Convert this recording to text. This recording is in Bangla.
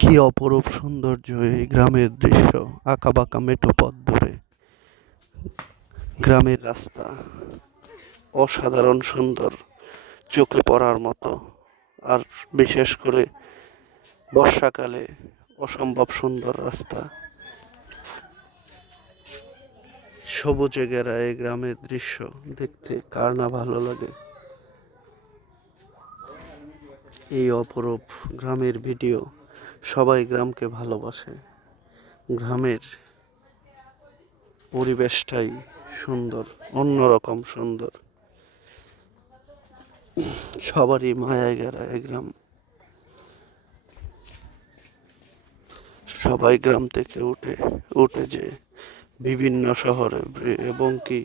কি অপরূপ সৌন্দর্য এই গ্রামের দৃশ্য। আঁকাবাঁকা মেঠো পথ ধরে গ্রামের রাস্তা অসাধারণ সুন্দর, চোখে পড়ার মতো। আর বিশেষ করে বর্ষাকালে অসম্ভব সুন্দর রাস্তা। সবুজে ঘেরা এই গ্রামের দৃশ্য দেখতে কার না ভালো লাগে। এই অপরূপ গ্রামের ভিডিও, সবাই গ্রামকে ভালোবাসে। গ্রামের পরিবেশটাই সুন্দর, অন্যরকম সুন্দর। সবারই মায়ায় ঘেরা এই গ্রাম। সবাই গ্রাম থেকে উঠে উঠে যে বিভিন্ন শহরে এবং কি